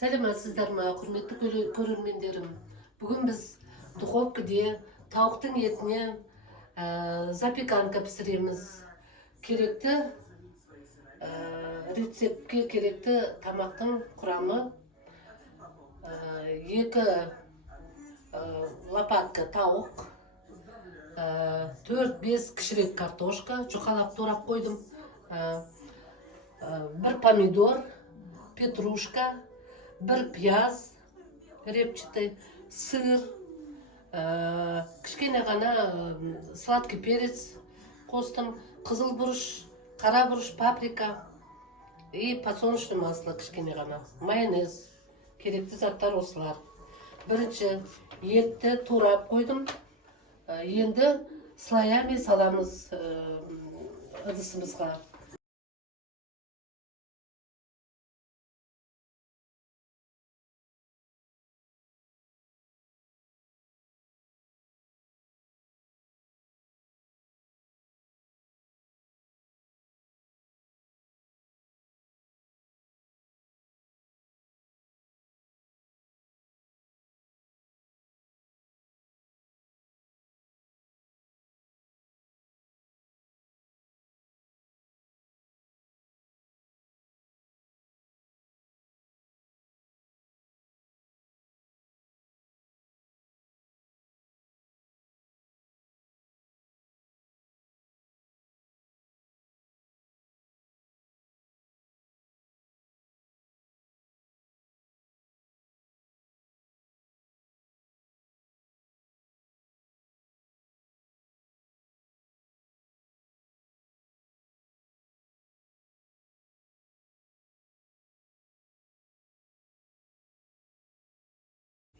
Сәлеметсіздер ма, құрметті көрермендерім. Бүгін біз духовкада тауықтың етінен запеканка пісіреміз. Керекті рецептке керекті тамақтың құрамы 2 лопатка тауық, 4-5 кішірек картошка, жұқалап турап қойдым, 1 помидор, петрушка, 1 пияз репчатый, сыр, кішкене ғана сладкий перец қостым, қызыл бұрыш, қара бұрыш, паприка и подсолнечное масло кішкене ғана, майонез. Керекті заттар осылар. Бірінші етті турап қойдым. Енді слоями саламыз ыдысымызға.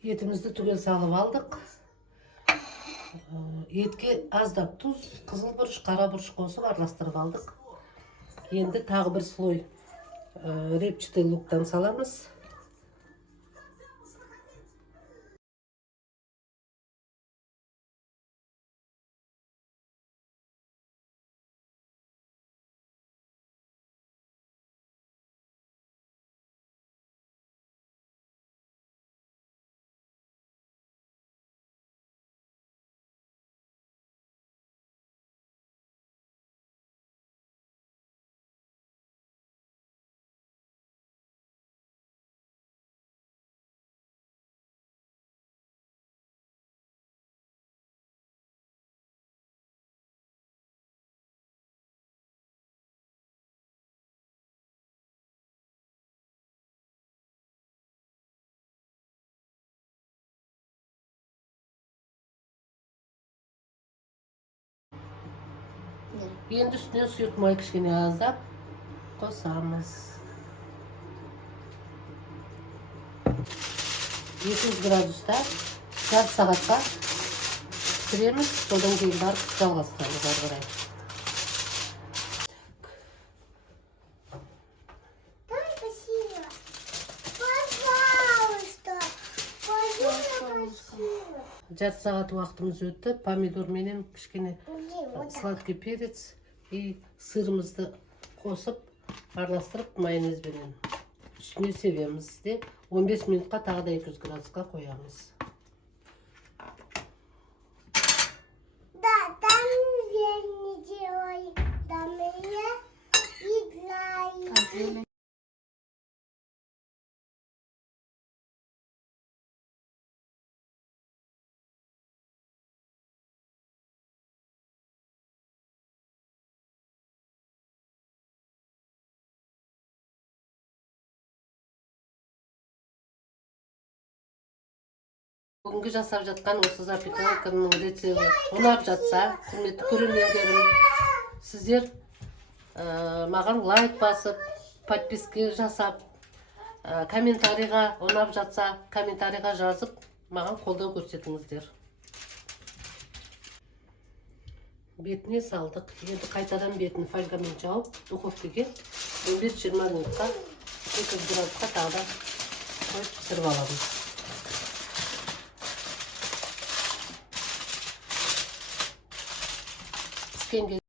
Етімізді түгел салып алдық. Етке аздап тұз, қызыл бұрыш, қара бұрыш қосып араластырып алдық. Енді тағы бір слой репчатый луктан саламыз. Енді үстіне сұйытмай кішкене аздап қосамыз. 200 градуста жарты сағатқа пісіреміз, содан кейін барып жалғастырамыз ары қарай. Жарты сағат уақытымыз өтті. Помидор менен кішкене сладкий перец и сырымызды қосып, араластырып майонезбенен үстіне себеміз де 15 минутқа тағы да 200 градусқа қоямыз. Да, там не делай, там я играю. Бүгінгі жасап жатқан осы запеканканың рецебі ұнап жатса, құрметті көрермендерім, сіздер маған лайк басып, подписка жасап, комментарийға ұнап жатса, комментарийға жазып, маған қолдау көрсетіңіздер. Бетіне салдық. Енді қайтадан бетін фольгамен жауып, духовкаға 15-20 минутқа 200 градусқа тағы да қойып пісіріп аламыз. Pişкенге